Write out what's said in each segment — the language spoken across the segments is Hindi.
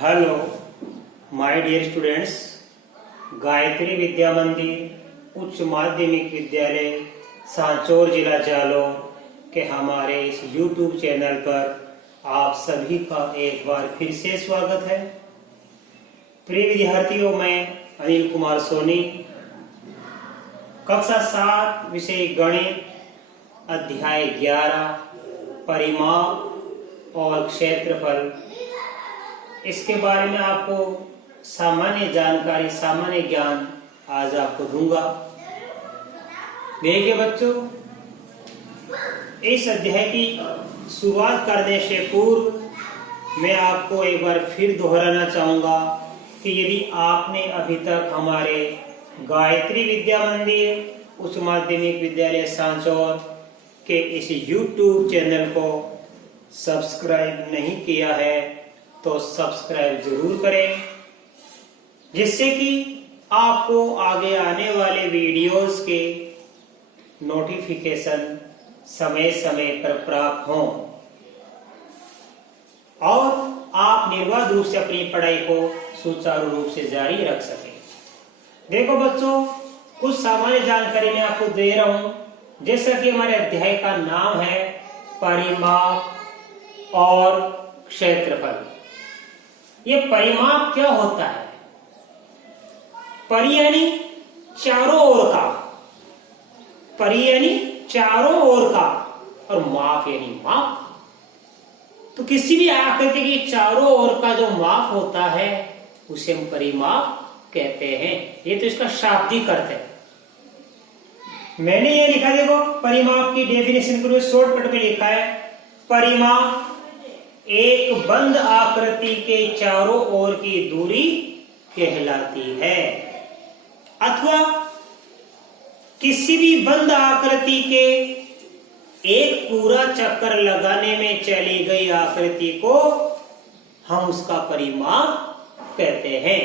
Hello my dear students, Gayatri Vidya Mandir उच्च माध्यमिक विद्यालय सांचौर जिला जालौर के हमारे इस YouTube चैनल पर आप सभी का एक बार फिर से स्वागत है। प्रिय विद्यार्थियों, मैं अनिल कुमार सोनी, कक्षा 7 विषय गणित, अध्याय 11 परिमाप और क्षेत्रफल, इसके बारे में आपको सामान्य जानकारी, सामान्य ज्ञान आज आपको दूंगा। देखिए बच्चों, इस अध्याय की शुरुआत करने से पूर्व मैं आपको एक बार फिर दोहराना चाहूंगा कि यदि आपने अभी तक हमारे गायत्री विद्या मंदिर उच्च माध्यमिक विद्यालय सांचौर के इस YouTube चैनल को सब्सक्राइब नहीं किया है तो सब्सक्राइब जरूर करें, जिससे कि आपको आगे आने वाले वीडियोस के नोटिफिकेशन समय समय पर प्राप्त हों और आप निर्बाध रूप से अपनी पढ़ाई को सुचारू रूप से जारी रख सकें। देखो बच्चों, कुछ सामान्य जानकारी मैं आपको दे रहा हूं। जैसा कि हमारे अध्याय का नाम है परिमाप और क्षेत्रफल। ये परिमाप क्या होता है? परि यानी चारों ओर का, परि यानी चारों ओर का, और माप यानी माप। तो किसी भी आकृति की चारों ओर का जो माप होता है उसे हम परिमाप कहते हैं। ये तो इसका शाब्दिक अर्थ है। मैंने ये लिखा, देखो परिमाप की डेफिनेशन को शॉर्टकट में लिखा है, परिमाप एक बंद आकृति के चारों ओर की दूरी कहलाती है, अथवा किसी भी बंद आकृति के एक पूरा चक्कर लगाने में चली गई आकृति को हम उसका परिमाप कहते हैं।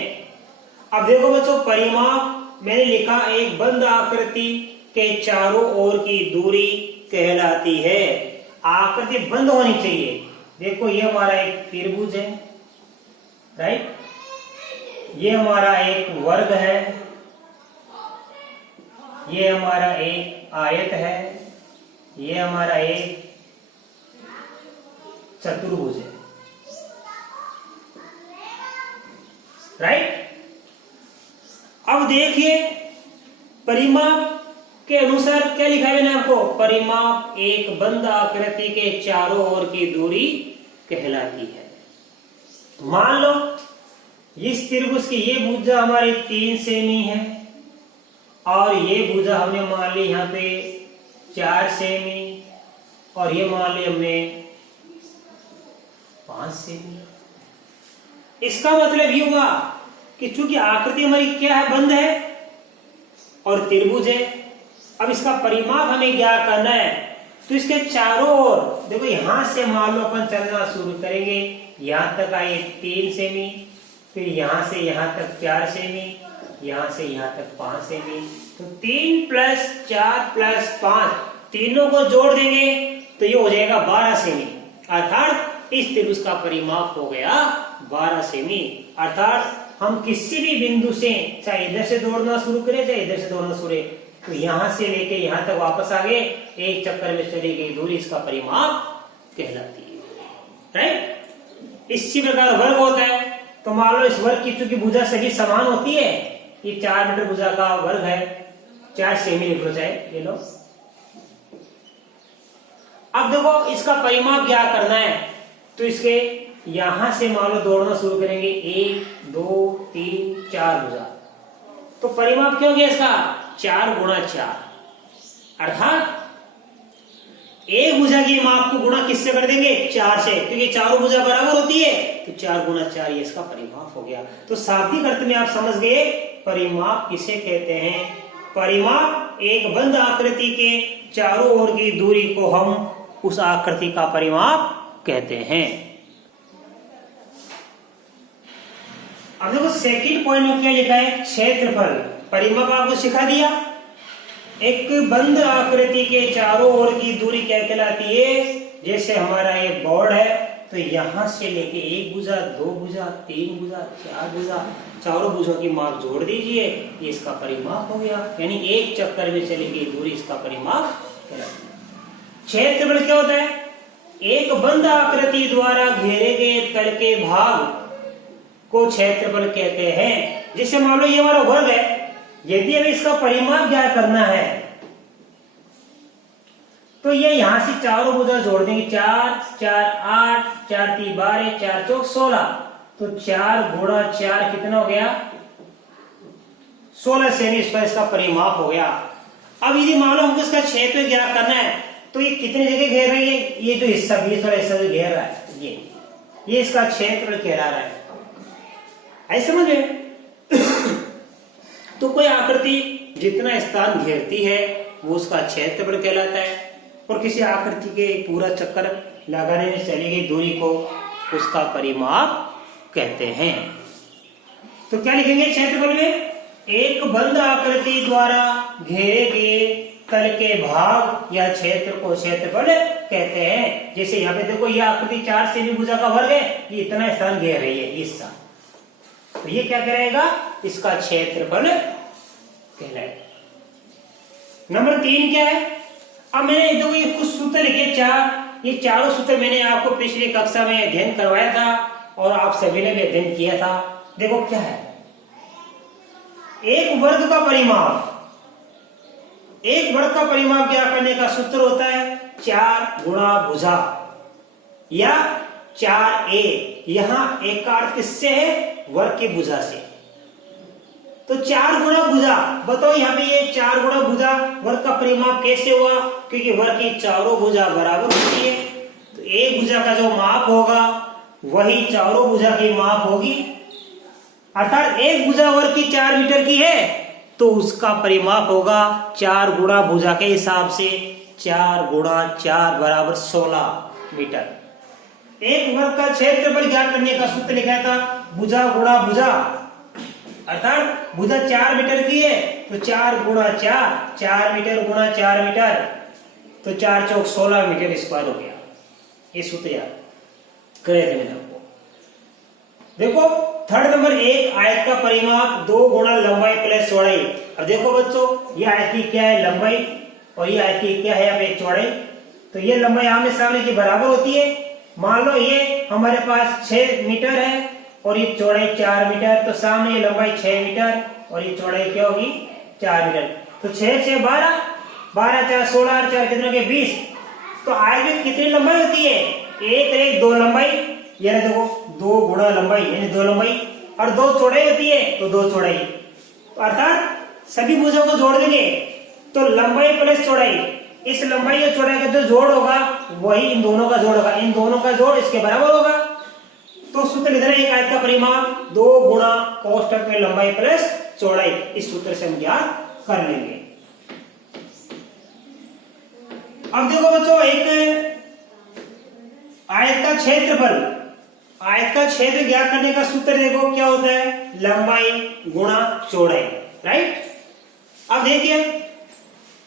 अब देखो बच्चों, परिमाप मैंने लिखा एक बंद आकृति के चारों ओर की दूरी कहलाती है। आकृति बंद होनी चाहिए। देखो, ये हमारा एक त्रिभुज है, राइट? ये हमारा एक वर्ग है, ये हमारा एक आयत है, ये हमारा एक चतुर्भुज है, राइट? अब देखिए, परिमाप के अनुसार क्या लिखा है मैंने आपको? परिमाप एक बंद आकृति के चारों ओर की दूरी कहलाती है। मान लो इस त्रिभुज की ये भुजा हमारी 3 सेमी है और ये भुजा हमने मान ली यहाँ पे 4 सेमी और ये मान ली हमने 5 सेमी। इसका मतलब ये हुआ कि चूंकि आकृति हमारी क्या है? बंद है और त्रिभुज है। अब इसका परिमाप हमें क्या करना है? तो इसके चारों ओर देखो, यहां से मान लो अपन चलना शुरू करेंगे, यहां तक आए 3 सेमी, फिर यहां से यहां तक 4 सेमी, यहां से यहां तक 5 सेमी। तो 3 + 4 + 5 तीनों को जोड़ देंगे तो ये हो जाएगा 12 सेमी। अर्थात इस त्रिभुज का परिमाप हो गया 12 सेमी। अर्थात हम किसी भी बिंदु से, चाहे इधर से दौड़ना शुरू करें चाहे इधर से दौड़ना शुरू, तो यहां से लेके यहां तक वापस आ गए, एक चक्कर में चली गई दूरी इसका परिमाप कहलाती है, राइट? इसी प्रकार वर्ग होता है। तो मान लो इस वर्ग की चूंकि भुजा सभी समान होती है, ये 4 मीटर भुजा का वर्ग है, 4 सेमी लिख लो, चाहे ये लो। अब देखो, इसका परिमाप क्या करना है? तो इसके यहां से मान लो दौड़ना शुरू करेंगे, 1 2 3 4 भुजा। तो परिमाप क्यों गया इसका? 4 × 4। अर्थात एक भुजा की माप को गुणा किससे कर देंगे? 4 से, क्योंकि चारों भुजा बराबर होती है। तो 4 × 4 ये इसका परिमाप हो गया। तो शाब्दिक अर्थ में आप समझ गए परिमाप किसे कहते हैं। परिमाप एक बंद आकृति के चारों ओर की दूरी को हम उस आकृति का परिमाप कहते हैं। अब देखो, सेकंड पॉइंट में क्या लिखा है? क्षेत्रफल। परिमाप आपको सिखा दिया। एक बंद आकृति के चारों ओर की दूरी क्या कहलाती है? जैसे हमारा ये बोर्ड है, तो यहां से लेके एक भुजा, दो भुजा, तीन भुजा, चार भुजा, चारों भुजों की माप जोड़ दीजिए, ये इसका परिमाप हो गया। यानी एक चक्कर में चली गई दूरी इसका परिमाप कहलाता है। क्षेत्रफल क्या होता है? एक बंद आकृति द्वारा घेरे गए तल के भाग को क्षेत्रफल कहते हैं। जैसे मान लो ये हमारा वर्ग है, यदि हमें इसका परिमाप ज्ञात करना है तो ये यहां से चारों भुजा जोड़ देंगे, 4 4 8, 4 3 12, 4 4 16, तो 4 गुणा 4 कितना हो गया? 16 सेमी इसका परिमाप हो गया। अब यदि मान लो हमको इसका क्षेत्र ज्ञात करना है तो ये कितनी जगह घेर रही है? ये जो हिस्सा, ये थोड़ा हिस्सा जो घेर रहा है, ये इसका क्षेत्र कहला रहा है। ऐसे समझ में? तो कोई आकृति जितना स्थान घेरती है वो उसका क्षेत्रफल कहलाता है, और किसी आकृति के पूरा चक्कर लगाने में चली गई दूरी को उसका परिमाप कहते हैं। तो क्या लिखेंगे क्षेत्रफल में? एक बंद आकृति द्वारा घेरे गए तल के भाग या क्षेत्र को क्षेत्रफल कहते हैं। जैसे यहाँ पे देखो, ये आकृति 4 सेमी भुजा का वर्ग है, ये इतना स्थान घेर रही है, हिस्सा, तो ये क्या करेगा? इसका क्षेत्रफल कहलाएगा। नंबर 3 क्या है? अब मैंने देखो ये कुछ सूत्र लिखे 4, ये चारों सूत्र मैंने आपको पिछली कक्षा में अध्ययन करवाया था और आप सभी ने भी अध्ययन किया था। देखो क्या है? एक वर्ग का परिमाप, एक वर्ग का परिमाप क्या करने का सूत्र होता है? 4 गुणा भुजा या 4a। यहां एक का अर्थ किससे है? वर्ग की भुजा से। तो 4 गुणा भुजा, बताओ यहाँ पे ये 4 गुणा भुजा वर्ग का परिमाप कैसे हुआ? क्योंकि वर्ग की चारों भुजा बराबर होती है, तो एक भुजा का जो माप होगा वही चारों भुजा की माप होगी। अर्थात एक भुजा वर्ग की 4 मीटर की है तो उसका परिमाप होगा 4 गुणा भुजा के हिसाब से, 4 गुणा 4 बराबर 16 मीटर। एक वर्ग का क्षेत्रफल ज्ञात करने का सूत्र लिखा था भुजा गुणा भुजा, अर्थात भुजा 4 मीटर की है तो 4 गुणा 4, 4 मीटर गुणा 4 मीटर, तो 4 चौक 16 मीटर स्क्वायर हो गया। ये सूत्र याद करे थे मैंने आपको। देखो थर्ड नंबर, एक आयत का परिमाप 2 गुणा लंबाई प्लस चौड़ाई। अब देखो बच्चों, ये आयत की क्या है? लंबाई, और ये आयत की क्या है? यहाँ पे चौड़ाई। तो ये लंबाई आमने सामने की बराबर होती है। मान लो ये हमारे पास 6 मीटर है और ये चौड़ाई 4 मीटर, तो सामने ये लंबाई 6 मीटर और ये चौड़ाई क्या होगी? 4 मीटर। तो 6 6 12, 12 4 16 और 4 कितने के 20। तो आयत में कितनी लंबाई होती है? एक 2 लंबाई, ये देखो 2 गुणा लंबाई यानी 2 लंबाई, और 2 चौड़ाई होती है तो 2 चौड़ाई। अर्थात सभी भुजों को जोड़ देंगे तो लंबाई प्लस चौड़ाई, इस लंबाई और चौड़ाई का जो जोड़ होगा वही इन दोनों का जोड़ होगा, इन दोनों का जोड़ इसके बराबर होगा। तो सूत्र लिखना है एक आयत का परिमाप 2 गुणा कोष्ठक में लंबाई प्लस चौड़ाई। इस सूत्र से हम ज्ञात कर लेंगे। अब देखो बच्चों, एक आयत का क्षेत्रफल, आयत का क्षेत्र ज्ञात करने का सूत्र देखो क्या होता है? लंबाई गुणा चौड़ाई, राइट। अब देखिए,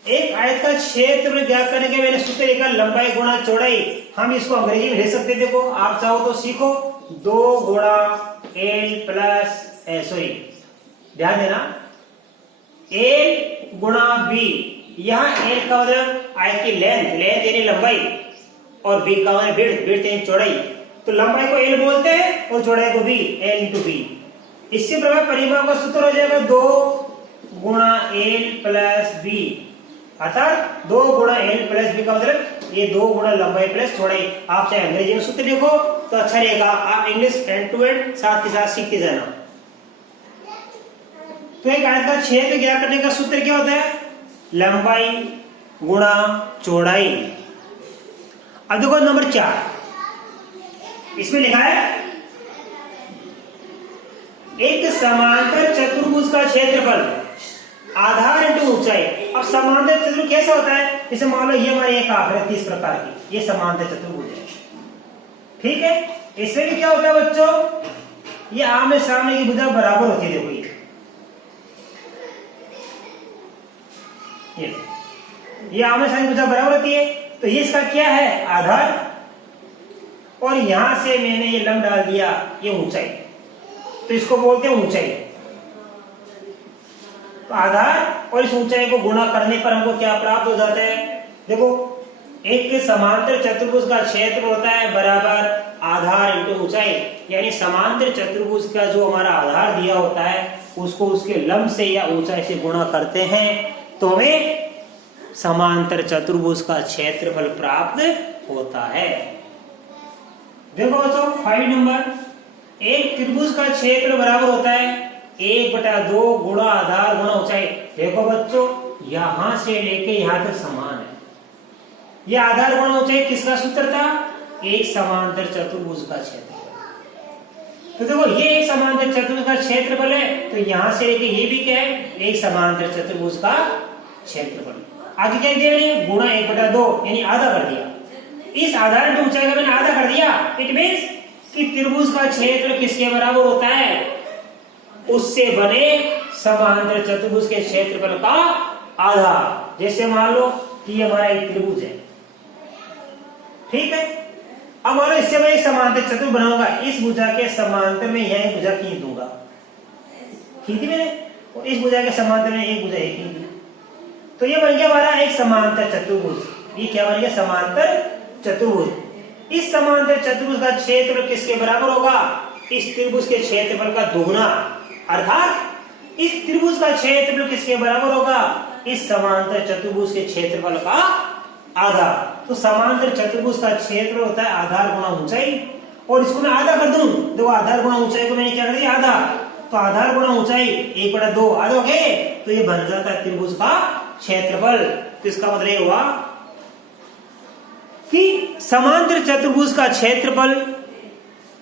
एक आयत का क्षेत्र ज्ञात करने के मैंने सूत्र लिखा लंबाई गुणा चौड़ाई। हम इसको अंग्रेजी में लिख सकते हैं। देखो आप चाहो तो सीखो, 2 गुणा एल प्लस सॉरी ध्यान देना, एल गुणा बी। यहाँ एल का मतलब आयत की लेंथ, लेंथ यानी लंबाई, और बी का मतलब विड्थ, विड्थ यानी चौड़ाई। तो लंबाई को एल बोलते हैं और चौड़ाई को बी, एल इंटू बी। इससे प्रकार परिमाप का सूत्र हो जाएगा 2 गुणा एल प्लस बी, अर्थात 2 गुणा एल प्लस बी का मतलब ये 2 गुणा लंबाई प्लस चौड़ाई। आप चाहे अंग्रेजी में सूत्र लिखो तो अच्छा रहेगा, आप इंग्लिश एंड टू एंड साथ के साथ सीखते जाना। तो एक आयत का क्षेत्र ज्ञात करने का सूत्र क्या होता है? लंबाई गुणा चौड़ाई। अब देखो नंबर 4, इसमें लिखा है एक समांतर चतुर्भुज का क्षेत्रफल आधार इंटू ऊंचाई। अब समांतर चतुर्भुज कैसा होता है? जैसे मान लो ये हमारी एक आकृति इस प्रकार की, ये समांतर चतुर्भुज है, ठीक है। इसमें भी क्या होता है बच्चों? ये आमने सामने की भुजा बराबर होती है। देखो ये आमने सामने की भुजा बराबर होती है, तो ये इसका क्या है? आधार। और यहां से मैंने ये लंब डाल दिया, ये ऊंचाई, तो इसको बोलते हैं ऊंचाई। तो आधार और इस ऊंचाई को गुणा करने पर हमको क्या प्राप्त हो जाता है? देखो, एक समांतर चतुर्भुज का क्षेत्र होता है बराबर आधार इंटू ऊंचाई, यानी समांतर चतुर्भुज का जो हमारा आधार दिया होता है उसको उसके लंब से या ऊंचाई से गुणा करते हैं तो हमें समांतर चतुर्भुज का क्षेत्रफल प्राप्त होता है। देखो बच्चों 5 नंबर, एक त्रिभुज का क्षेत्र बराबर होता है 1/2 गुणा आधार गुणा ऊंचाई। देखो बच्चों, यहां से लेके यहां तक समान है। यह आधार गुणा ऊंचाई किसका सूत्र था? एक समांतर चतुर्भुज का क्षेत्र। तो देखो, ये एक समांतर चतुर्भुज का क्षेत्रफल है, तो यहां से लेके ये भी क्या है? एक समांतर चतुर्भुज का क्षेत्रफल। आगे क्या दे रहे हैं? गुणा 1/2, यानी आधा कर दिया। इस आधार की ऊंचाई का मैंने आधा कर दिया, इट मींस कि त्रिभुज का क्षेत्र किसके बराबर होता है? उससे बने समांतर चतुर्भुज के क्षेत्रफल का आधा। जैसे मान लो कि हमारा एक त्रिभुज है, ठीक है। अब मान लो इससे मैं एक समांतर चतुर्भुज बनाऊंगा, इस भुजा के समांतर में यह भुजा खींच दूंगा, खींची मैंने, और इस भुजा के समांतर में एक भुजा खींच दी, तो ये बन गया हमारा एक समांतर चतुर्भुज। ये क्या बन गया? समांतर चतुर्भुज। इस समांतर चतुर्भुज का क्षेत्र किसके बराबर होगा? इस त्रिभुज के क्षेत्रफल का दुगुना, अर्थात इस त्रिभुज का क्षेत्रफल किसके बराबर होगा? इस समांतर चतुर्भुज के क्षेत्रफल का आधा। तो समांतर चतुर्भुज का क्षेत्र होता है आधार गुणा ऊंचाई, और इसको मैं आधा कर दूं, देखो आधार गुणा ऊंचाई को मैंने क्या कर दिया? आधा। तो आधार गुणा ऊंचाई 1/2 आधा हो गए, तो ये बन जाता है त्रिभुज का क्षेत्रफल। तो इसका मतलब हुआ कि समांतर चतुर्भुज का क्षेत्रफल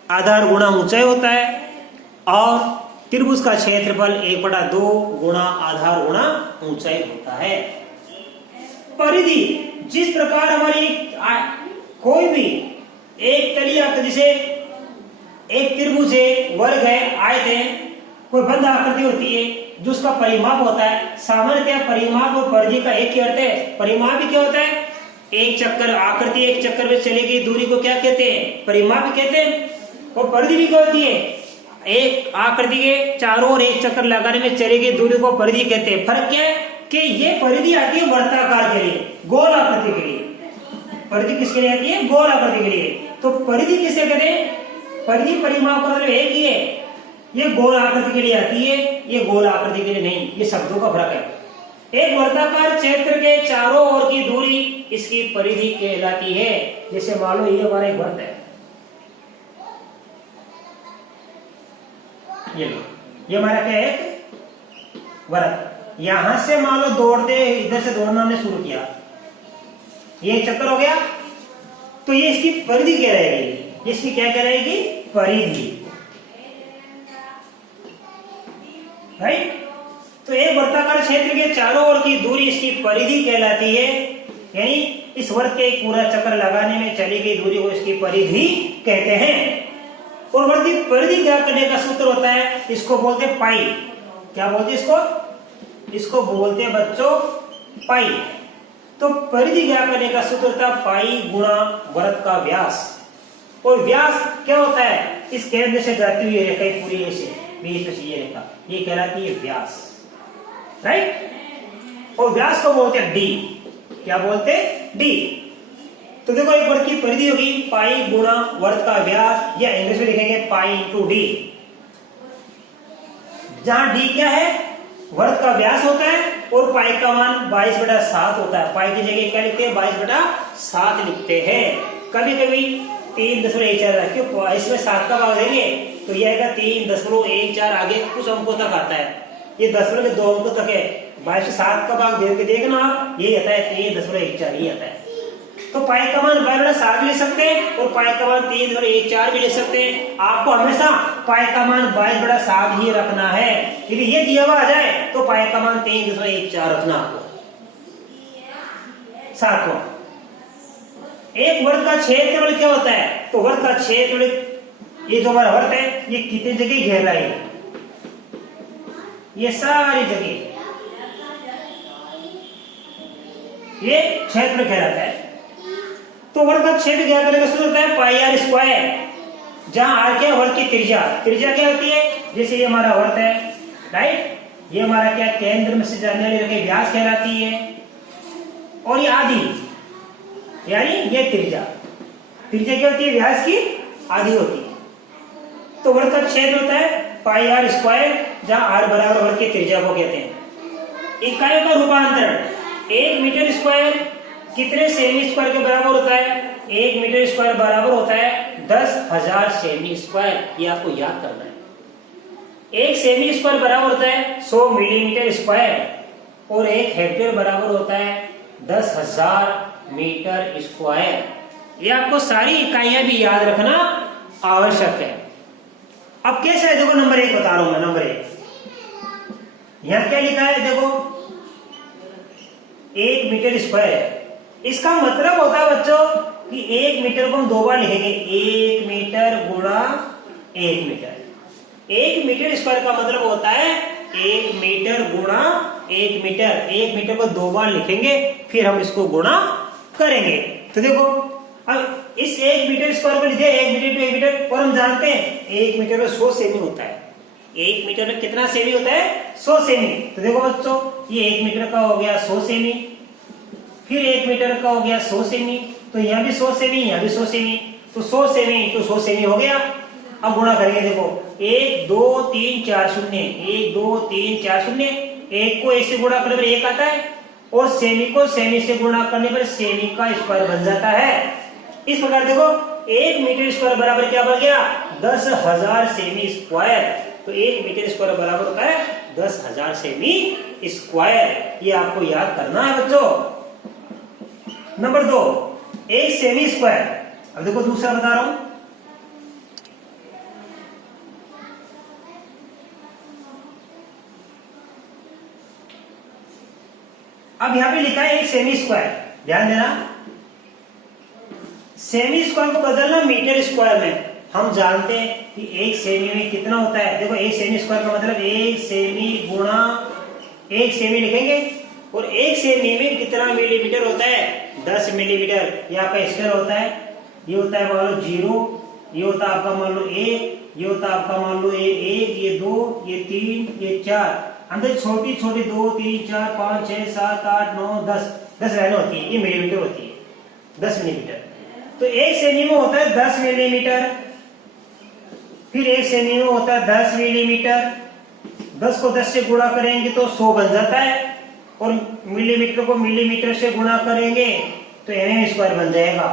आधार गुणा ऊंचाई होता है, और त्रिभुज का क्षेत्रफल 1/2 गुणा आधार गुणा ऊंचाई होता है। परिधि, जिस प्रकार हमारी कोई भी एक तलीय आकृति, जैसे एक त्रिभुज है, वर्ग है, आयत है, कोई बंद आकृति होती है जो उसका परिमाप होता है। सामान्यतः परिमाप और परिधि का एक ही अर्थ है। परिमाप भी क्या होता है? एक चक्कर, आकृति एक चक्कर में चली गई दूरी को क्या कहते हैं? परिमाप कहते हैं। और परिधि भी क्या होती है? एक आकृति के चारों ओर एक चक्कर लगाने में चली गई दूरी को परिधि कहते हैं। फर्क क्या है कि ये परिधि आती है वर्ताकार के लिए, गोल आकृति के लिए। परिधि किसके लिए आती है? गोल आकृति के लिए। तो परिधि किसे कहते हैं? परिधि परिमाप का मतलब एक ही है, ये गोल आकृति के लिए आती है, ये गोल आकृति के लिए नहीं। ये शब्दों का फर्क है। एक वर्ताकार क्षेत्र के चारों ओर की दूरी इसकी परिधि कहलाती है। जैसे मान लो ये हमारा एक वृत्त है, ये हमारा क्या है? वृत्त। यहां से मान लो दौड़ते, इधर से दौड़ना हमने शुरू किया, ये चक्कर हो गया, तो ये इसकी परिधि क्या रहेगी? इसकी क्या कहलाएगी? परिधि, राइट। तो एक वर्ताकार क्षेत्र के चारों ओर की दूरी इसकी परिधि कहलाती है, यानी इस वृत्त के एक पूरा चक्कर लगाने में चली गई दूरी को इसकी परिधि कहते हैं। और वृत्त की परिधि क्या करने का सूत्र होता है? इसको बोलते हैं पाई। क्या बोलते हैं इसको? इसको बोलते हैं बच्चों पाई। तो परिधि क्या करने का सूत्र होता है? पाई गुणा वृत्त का व्यास। और व्यास क्या होता है? इस केंद्र से जाती हुई रेखा पूरी ऐसे बीच में ये रेखा, ये कहलाती है व्यास, राइट। और व्यास को बोलते हैं डी। क्या बोलते हैं? डी। तो देखो, एक वृत्त की परिधि होगी पाई गुणा वृत्त का व्यास, या इंग्लिश में लिखेंगे पाई इंटू डी। जहां डी क्या है? वृत्त का व्यास होता है, और पाई का मान 22/7 होता है। पाई की जगह क्या लिखते हैं? 22/7 लिखते हैं। कभी कभी 3.14 रखिए, इसमें 7 का भाग देंगे तो यह आएगा 3.14, आगे कुछ अंकों तक आता है। ये 10.2 अंकों तक है। 22 से 7 का भाग दे के देखना, यही आता है 3.14, ही आता है। तो पाई का मान 22/7 भी ले सकते हैं, और पाई का मान 3.14 भी ले सकते हैं। आपको हमेशा पाई का मान 22/7 ही रखना है। यदि ये दिया हुआ आ जाए तो पाई का मान 3.14 रखना आपको। सातवां, एक वृत्त का क्षेत्रफल क्या होता है? तो वृत्त का क्षेत्रफल, ये जो हमारा वृत्त है, ये कितनी जगह घेर रहा है? ये सारी जगह ये क्षेत्र कहलाता है। तो वर्ग का क्षेत्र ज्ञात करने का सूत्र होता है पाई आर स्क्वायर, जहां आर क्या वर्ग की त्रिज्या, त्रिज्या क्या होती है, जैसे ये हमारा वर्ग है, राइट, ये हमारा क्या केंद्र में से जाने वाली रेखा व्यास कहलाती है, और ये आधी, यानी ये त्रिज्या, त्रिज्या क्या होती है, व्यास की आधी होती है। तो वर्ग का क्षेत्र होता है पाई आर स्क्वायर, जहां आर बराबर वर्ग की त्रिज्या को कहते हैं। इकाइयों का रूपांतरण, 1 मीटर स्क्वायर कितने सेमी स्क्वायर के बराबर होता है, 1 मीटर स्क्वायर बराबर होता है 10,000 सेमी स्क्वायर, ये आपको याद करना है। 1 सेमी स्क्वायर बराबर होता है 100 मिलीमीटर स्क्वायर, और 1 हेक्टेयर बराबर होता है 10,000 मीटर स्क्वायर। ये आपको सारी इकाइयां भी याद रखना आवश्यक है। अब कैसे है, देखो नंबर 1 बता रहा हूं मैं, नंबर 1 यहां क्या लिखा है, देखो 1 मीटर स्क्वायर है, इसका मतलब होता है बच्चों कि 1 मीटर को हम 2 बार लिखेंगे, 1 मीटर गुणा 1 मीटर। 1 मीटर स्क्वायर का मतलब होता है 1 मीटर गुणा 1 मीटर, 1 मीटर को 2 बार लिखेंगे, फिर हम इसको गुणा करेंगे। तो देखो अब इस 1 मीटर स्क्वायर को लिखे 1 मीटर टू 1 मीटर, और हम जानते हैं 1 मीटर में 100 सेमी होता है, 1 मीटर में कितना सेमी होता है, 100 सेमी। तो देखो बच्चों ये 1 मीटर का हो गया 100 सेमी, फिर 1 मीटर का हो गया 100 सेमी, तो यहाँ भी 100 सेमी, यहाँ भी 100 सेमी, तो 100 सेमी इंटू 100 सेमी हो गया। अब गुणा करेंगे, देखो 1 2 3 4 शून्य, 1 2 3 4 शून्य, 1 को 1 से गुणा करने पर 1 आता है, और सेमी को सेमी से गुणा करने पर सेमी का स्क्वायर बन जाता है। इस प्रकार देखो 1 मीटर स्क्वायर बराबर क्या बन गया, 10,000 सेमी स्क्वायर। तो 1 मीटर स्क्वायर बराबर होता है 10,000 सेमी स्क्वायर, ये आपको याद करना है बच्चों। नंबर 2 1 सेमी स्क्वायर, अब देखो दूसरा बता रहा हूं, अब यहां पे लिखा है 1 सेमी स्क्वायर, ध्यान देना, सेमी स्क्वायर को बदलना मीटर स्क्वायर में। हम जानते हैं कि 1 सेमी में कितना होता है, देखो 1 सेमी स्क्वायर का मतलब 1 सेमी गुणा 1 सेमी लिखेंगे, और 1 सेमी में कितना मिलीमीटर होता है, 10 मिलीमीटर। ये आपका स्क्वायर होता है, ये होता है मान लो 0, ये होता है आपका मान लो 1, ये होता है आपका मान लो 1, ये 2, ये 3, ये 4, अंदर छोटी छोटी 2 3 4 5 6 7 8 9 10 लाइनें होती है, ये मिलीमीटर होती है, 10 मिलीमीटर। तो 1 सेमी में होता है 10 मिलीमीटर, फिर 1 सेमी में होता है 10 मिलीमीटर, 10 को 10 से गुणा करेंगे तो 100 बन जाता है, और मिलीमीटर को मिलीमीटर से गुणा करेंगे तो mm स्क्वायर बन जाएगा,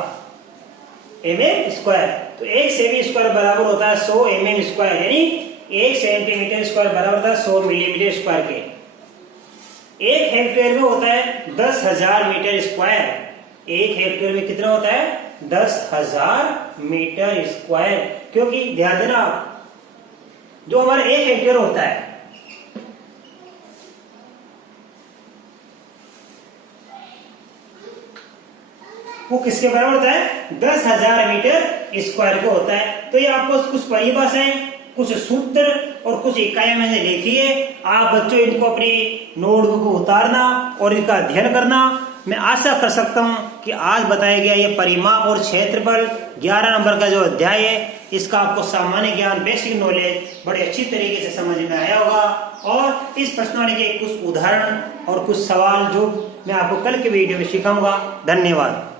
mm स्क्वायर। तो 1 सेमी स्क्वायर बराबर होता है 100 mm स्क्वायर, यानी 1 सेंटीमीटर स्क्वायर बराबर होता है 100 मिलीमीटर स्क्वायर के। 1 हेक्टेयर में होता है 10,000 मीटर स्क्वायर, 1 हेक्टेयर में कितना होता है, 10,000 मीटर स्क्वायर। क्योंकि ध्यान देना, जो हमारा 1 हेक्टेयर होता है वो किसके बराबर होता है, 10,000 मीटर स्क्वायर को होता है। तो ये आपको कुछ परिभाषाएं, कुछ सूत्र और कुछ इकाइयां मैंने लिखी है, आप बच्चों इनको अपनी नोटबुक को उतारना और इनका अध्ययन करना। मैं आशा कर सकता हूं कि आज बताया गया ये परिमाप और क्षेत्रफल 11 नंबर का जो अध्याय है, इसका आपको सामान्य ज्ञान, बेसिक नॉलेज बड़े अच्छी तरीके से समझ में आया होगा। और इस प्रश्नावली के कुछ उदाहरण और कुछ सवाल जो मैं आपको कल के वीडियो में सिखाऊंगा। धन्यवाद।